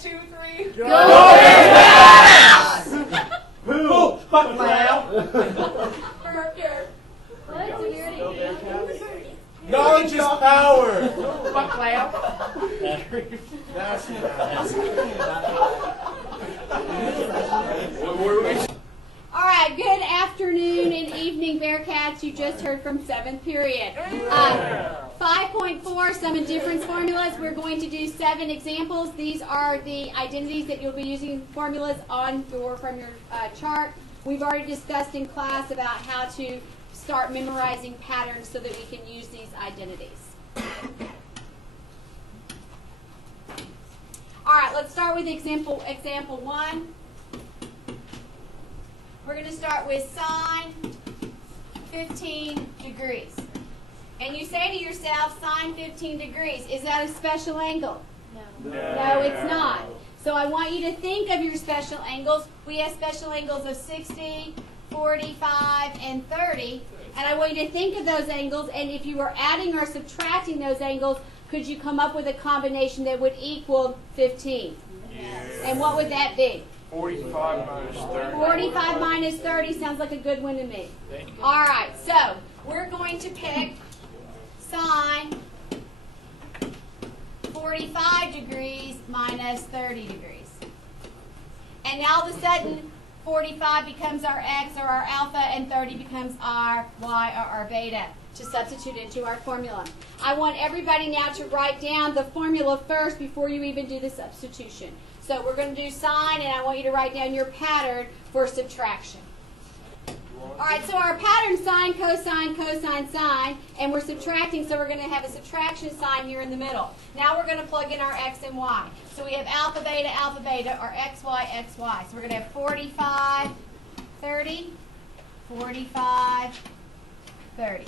2, 3. Go Bearcats! Who? Fuck loud. Knowledge is power. Fuck loud. All right, good afternoon and evening, Bearcats. You just heard from 7th period. 5.4, sum and difference formulas. We're going to do 7 examples. These are the identities that you'll be using formulas on from your chart. We've already discussed in class about how to start memorizing patterns so that we can use these identities. All right, let's start with example 1. We're going to start with sine 15 degrees. And you say to yourself, sine 15 degrees, is that a special angle? No. No, it's not. So I want you to think of your special angles. We have special angles of 60, 45, and 30. And I want you to think of those angles, and if you were adding or subtracting those angles, could you come up with a combination that would equal 15? Yes. And what would that be? 45 minus 30. 45 minus 30 sounds like a good one to me. All right, so we're going to pick sine 45 degrees minus 30 degrees. And now all of a sudden, 45 becomes our x or our alpha, and 30 becomes our y or our beta to substitute into our formula. I want everybody now to write down the formula first before you even do the substitution. So we're going to do sine, and I want you to write down your pattern for subtraction. All right, so our pattern sine, cosine, cosine, sine, and we're subtracting, so we're going to have a subtraction sign here in the middle. Now we're going to plug in our x and y. So we have alpha, beta, or x, y, x, y. So we're going to have 45, 30, 45, 30.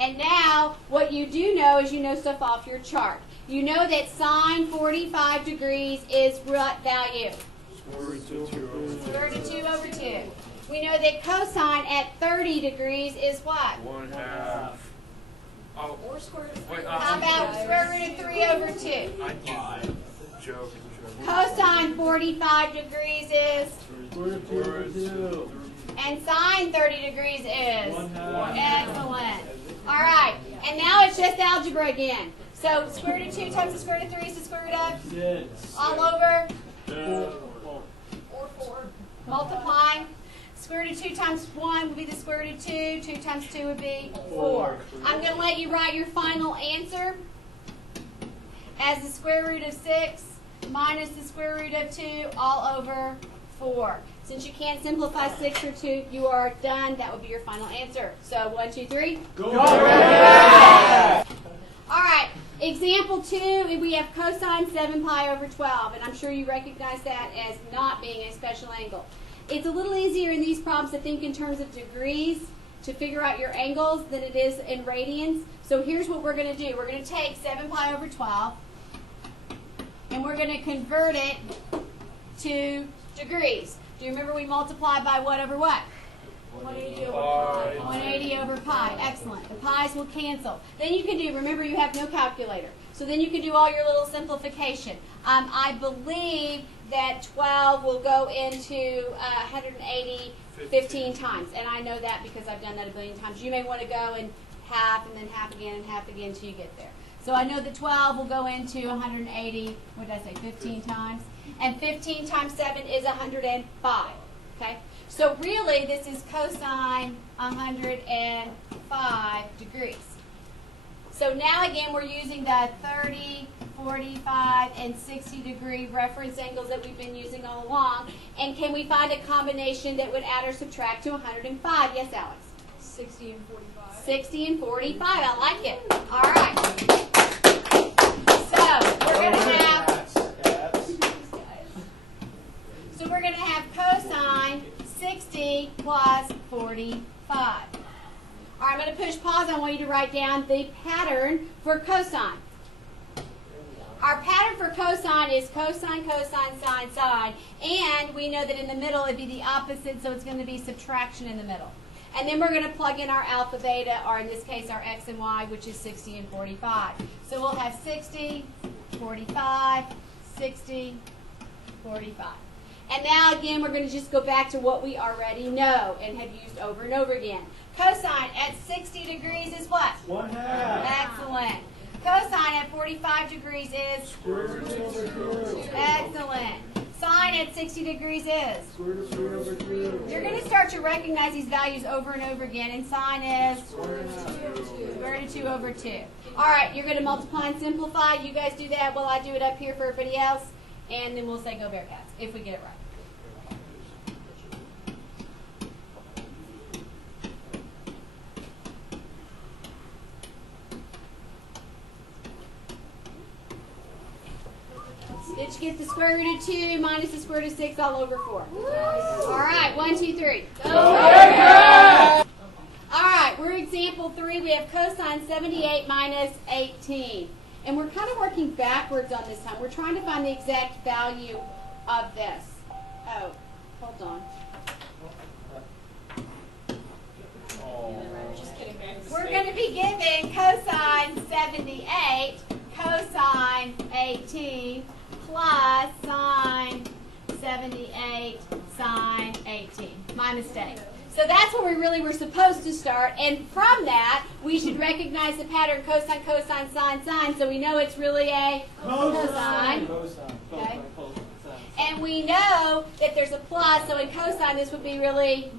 And now, what you do know is you know stuff off your chart. You know that sine 45 degrees is what value? Square root of 2 over 2. We know that cosine at 30 degrees is what? 1/2. Oh, Or square root of 3. How about square root of 3 over 2? I can't. Joke. Cosine 45 degrees is? And sine 30 degrees is? 1/2. Excellent. All right, and now it's just algebra again. So square root of 2 times the square root of 3 is the square root of? 6. All over? 4. Or 4. Multiplying. Square root of 2 times 1 would be the square root of 2. 2 times 2 would be 4. I'm going to let you write your final answer as the square root of 6 minus the square root of 2 all over 4. Since you can't simplify 6 or 2, you are done. That would be your final answer. So 1, 2, 3. Go Bearcats! All right. Example 2, we have cosine 7 pi over 12, and I'm sure you recognize that as not being a special angle. It's a little easier in these problems to think in terms of degrees to figure out your angles than it is in radians. So here's what we're going to do. We're going to take 7 pi over 12, and we're going to convert it to degrees. Do you remember we multiply by what over what? 180 over pi. 180 over pi. Excellent. The pi's will cancel. Then you can do, remember you have no calculator, so then you can do all your little simplification. I believe that 12 will go into 180 15 times, and I know that because I've done that a billion times. You may want to go in half and then half again and half again until you get there. So I know that 12 will go into 180, what did I say, 15 times? And 15 times 7 is 105, okay? So really, this is cosine 105 degrees. So now again, we're using the 30, 45, and 60 degree reference angles that we've been using all along. And can we find a combination that would add or subtract to 105? Yes, Alex? 60 and 45. 60 and 45. I like it. All right. So we're going to have cosine 60 plus 45. All right, I'm going to push pause. I want you to write down the pattern for cosine. Our pattern for cosine is cosine, cosine, sine, sine. And we know that in the middle it'd be the opposite, so it's going to be subtraction in the middle. And then we're going to plug in our alpha, beta, or in this case our x and y, which is 60 and 45. So we'll have 60, 45, 60, 45. And now again, we're going to just go back to what we already know and have used over and over again. Cosine at 60 degrees is what? 1/2. Excellent. Cosine at 45 degrees is? Square root of 2. Excellent. Sine at 60 degrees is? Square root of 3 over 2. You're going to start to recognize these values over and over again. And sine is? Square root of 2. Square root of 2 over 2. All right, you're going to multiply and simplify. You guys do that while I do it up here for everybody else. And then we'll say go Bearcats if we get it right. Did you get the square root of 2 minus the square root of 6 all over 4? All right, 1, 2, 3. All right, we're example 3. We have cosine 78 minus 18. And we're kind of working backwards on this time. We're trying to find the exact value of this. Oh, hold on. We're going to be given cosine 78, cosine 18, plus sine 78, sine 18. My mistake. So that's where we really were supposed to start. And from that, we should recognize the pattern cosine, cosine, sine, sine. So we know it's really a cosine. Okay. And we know that there's a plus. So in cosine, this would be really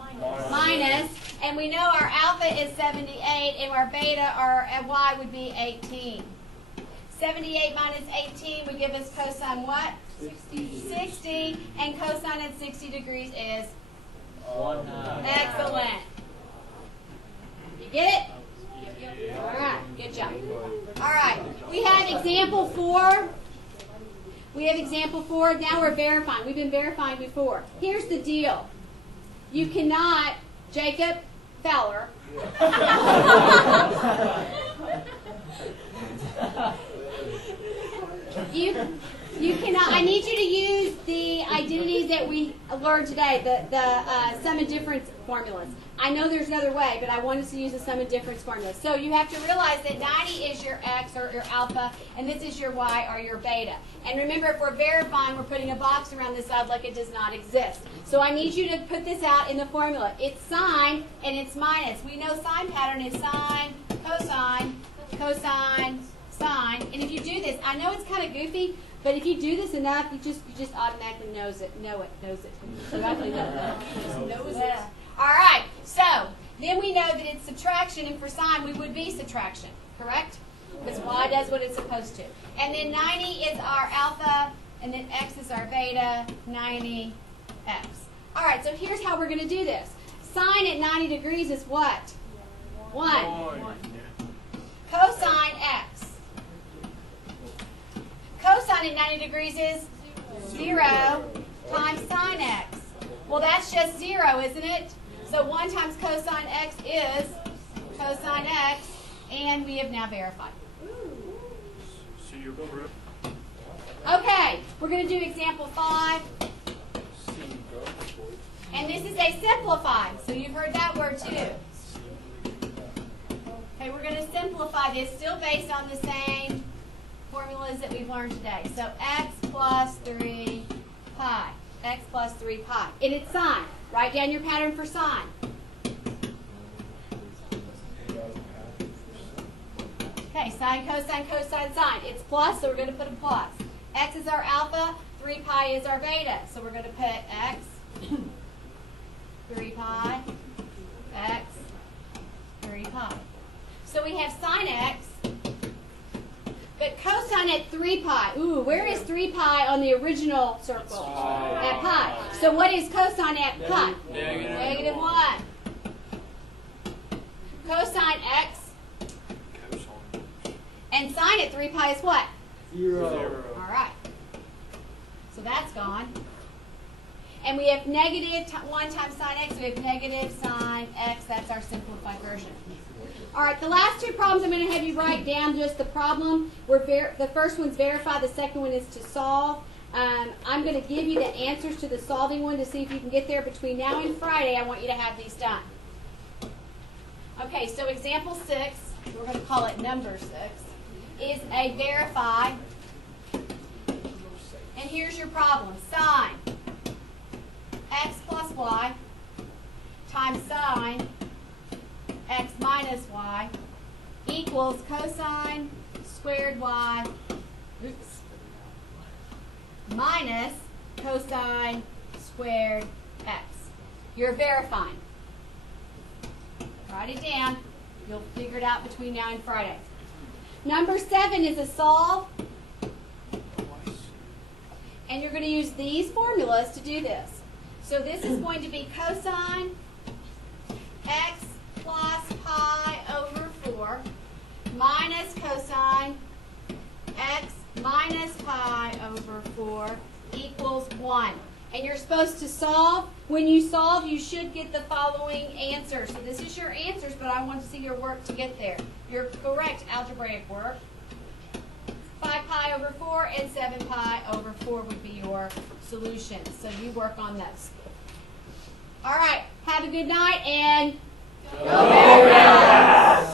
minus. And we know our alpha is 78 and our beta, our y would be 18. 78 minus 18 would give us cosine what? 60. And cosine at 60 degrees is? 1/2. Excellent. You get it? All right. Good job. All right. We have example 4. We have example 4. Now we're verifying. We've been verifying before. Here's the deal. You cannot, Jacob Fowler, you cannot, I need you to use the identities that we learned today, the sum and difference formulas. I know there's another way, but I want us to use the sum and difference formula. So you have to realize that 90 is your x or your alpha, and this is your y or your beta. And remember, if we're verifying, we're putting a box around this side like it does not exist. So I need you to put this out in the formula. It's sine and it's minus. We know sine pattern is sine, cosine, cosine, sine. And if you do this, I know it's kind of goofy, but if you do this enough, you just automatically knows it. So automatically knows it. All right. So then we know that it's subtraction, and for sine we would be subtraction, correct? Because y does what it's supposed to. And then 90 is our alpha, and then x is our beta. 90x. All right. So here's how we're going to do this. Sine at 90 degrees is what? 1. Cosine x. Cosine at 90 degrees is 0 times sine x. Well, that's just 0, isn't it? So 1 times cosine x is cosine x, and we have now verified. So you prove. Okay, we're going to do example 5. And this is a simplify. So you've heard that word too. Okay, we're going to simplify this, still based on the same formulas that we've learned today. So x plus 3 pi. X plus 3 pi. And it's sine. Write down your pattern for sine. Okay, sine, cosine, cosine, sine. It's plus, so we're going to put a plus. X is our alpha, 3 pi is our beta. So we're going to put x, 3 pi, x, 3 pi. So we have sine x, but cosine at 3 pi. Ooh, where is 3 pi on the original circle? At pi. So what is cosine at pi? Negative 1. Cosine x and sine at 3 pi is what? 0. All right. So that's gone. And we have negative 1 times sine x. We have negative sine x. That's our simplified version. All right, the last 2 problems I'm going to have you write down just the problem. The first one's verify. The second one is to solve. I'm going to give you the answers to the solving one to see if you can get there. Between now and Friday, I want you to have these done. Okay, so example 6, we're going to call it number 6, is a verify. And here's your problem. Sine x plus y times sine x minus y equals cosine squared y minus cosine squared x. You're verifying. Write it down. You'll figure it out between now and Friday. Number 7 is a solve. And you're going to use these formulas to do this. So this is going to be cosine x plus pi over 4 minus cosine x minus pi over 4 equals 1. And you're supposed to solve. When you solve, you should get the following answers. So this is your answers, but I want to see your work to get there. Your correct algebraic work. 5 pi over 4 and 7 pi over 4 would be your solutions. So you work on those. All right. Have a good night and go Bears!